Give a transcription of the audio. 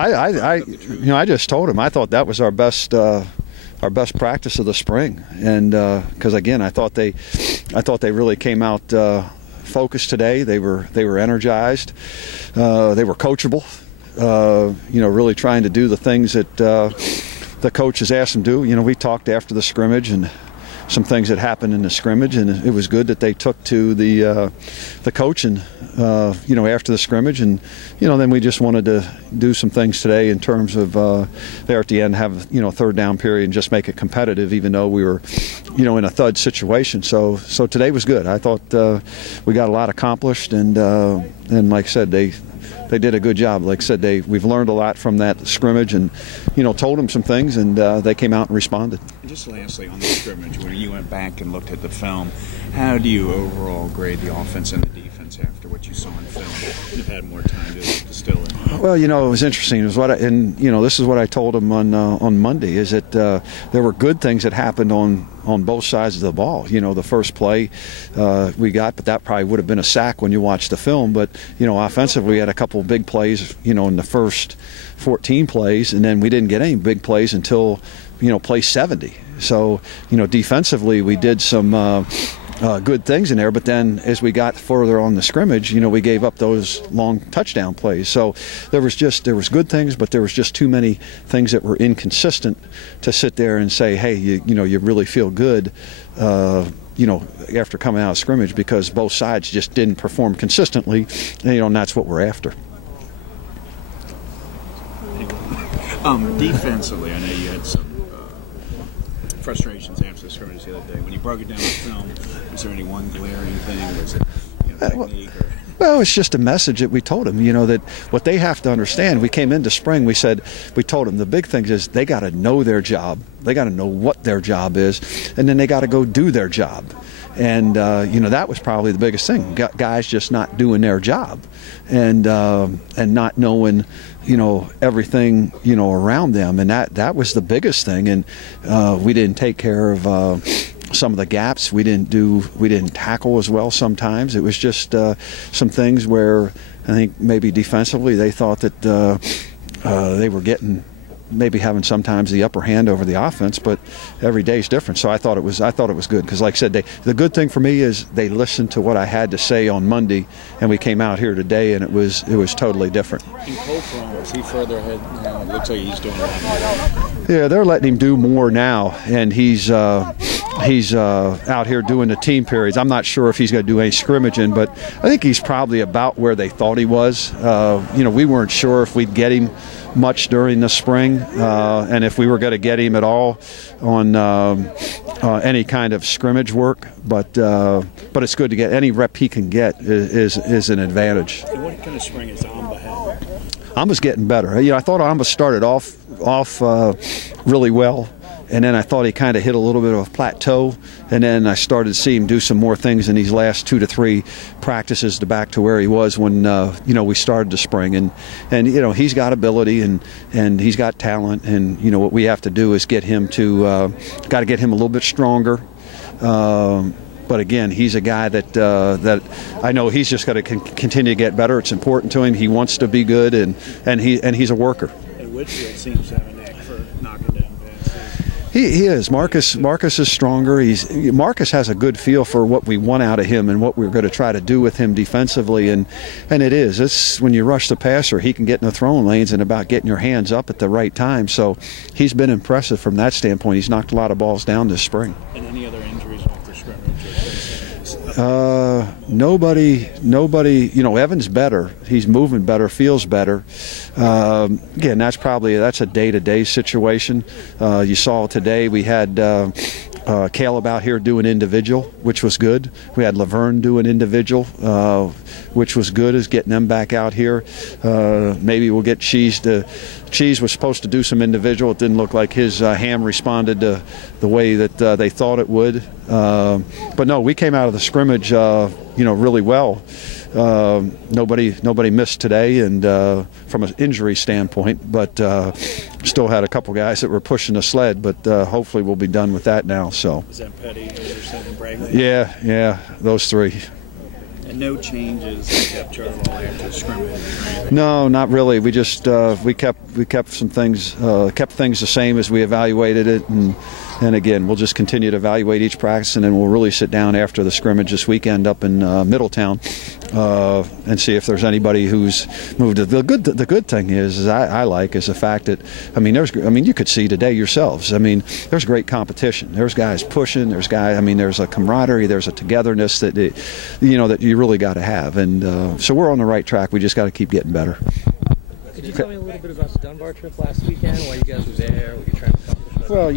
I just told him I thought that was our best practice of the spring, and because again, I thought they really came out focused today. They were energized. They were coachable. Really trying to do the things that the coaches asked them to do. We talked after the scrimmage and some things that happened in the scrimmage, and it was good that they took to the coaching, after the scrimmage, and then we just wanted to do some things today in terms of there at the end have third down period and just make it competitive, even though we were in a thud situation. So today was good. I thought we got a lot accomplished, and like I said, they did a good job. Like I said, we've learned a lot from that scrimmage, and told them some things, and they came out and responded. Just lastly, on the scrimmage, when you went back and looked at the film, how do you overall grade the offense and the defense after what you saw in film? You've had more time to distill it. Well, it was interesting. It was this is what I told them on Monday, is that there were good things that happened on both sides of the ball. The first play we got, but that probably would have been a sack when you watch the film. But offensively, we had a couple big plays, in the first 14 plays, and then we didn't get any big plays until play 70. So defensively, we did some good things in there, but then as we got further on the scrimmage, we gave up those long touchdown plays. So there was good things, but there was just too many things that were inconsistent to sit there and say, hey, you really feel good after coming out of scrimmage, because both sides just didn't perform consistently, and that's what we're after. Defensively, I know you had some frustrations after the scrimmage the other day. When you broke it down on film, was there any one glaring thing? Was it technique? Well, it's just a message that we told them, that what they have to understand. We came into spring, we told them the big thing is they got to know their job. They got to know what their job is, and then they got to go do their job. And, that was probably the biggest thing. Guys just not doing their job and not knowing, everything, around them. And that was the biggest thing. And we didn't take care of some of the gaps. We didn't tackle as well sometimes. It was just some things where I think maybe defensively they thought that they were maybe having sometimes the upper hand over the offense, but every day is different. So I thought it was good, because like I said, the good thing for me is they listened to what I had to say on Monday, and we came out here today and it was totally different. In Copeland, is he further ahead now? It looks like he's doing a lot more. Yeah, they're letting him do more now, and he's out here doing the team periods. I'm not sure if he's going to do any scrimmaging, but I think he's probably about where they thought he was. We weren't sure if we'd get him much during the spring, and if we were going to get him at all on any kind of scrimmage work, but it's good to get any rep he can get is an advantage. And what kind of spring is Amba had? Amba's getting better. I thought Amba started off really well, and then I thought he kind of hit a little bit of a plateau, and then I started to see him do some more things in these last 2 to 3 practices to back to where he was when we started the spring. And he's got ability and he's got talent, and what we have to do is get him to got to get him a little bit stronger. But again, he's a guy that I know he's just got to continue to get better. It's important to him. He wants to be good, and he's a worker. And Whitfield seems to have a knack for knocking down passes. He is. Marcus is stronger. Marcus has a good feel for what we want out of him and what we're going to try to do with him defensively, and it is. It's when you rush the passer, he can get in the throwing lanes and about getting your hands up at the right time. So he's been impressive from that standpoint. He's knocked a lot of balls down this spring. And any other injuries off the scrimmage? Nobody. Evan's better. He's moving better, feels better. Again, that's a day-to-day situation. You saw today we had Caleb out here doing individual, which was good. We had Laverne doing individual, which was good, is getting them back out here. Maybe we'll get Cheese was supposed to do some individual. It didn't look like his ham responded to the way that they thought it would. But no, we came out of the scrimmage, really well. Nobody missed today, and from an injury standpoint, but still had a couple guys that were pushing the sled. But hopefully we'll be done with that now. So. Was that Petty, Anderson, and Bragley? Yeah, those three. And no changes in depth chart at all after the scrimmage, right? No, not really. We just we kept some things kept things the same as we evaluated it, and again, we'll just continue to evaluate each practice, and then we'll really sit down after the scrimmage this weekend up in Middletown and see if there's anybody who's moved. The good thing is I like is the fact that you could see today yourselves. I mean, there's great competition. There's guys pushing. There's guys. I mean, there's a camaraderie. There's a togetherness that that you really got to have, and so we're on the right track. We just got to keep getting better. Could you tell me a little bit about the Dunbar trip last weekend? Why you guys were there? What you're trying to accomplish? Well,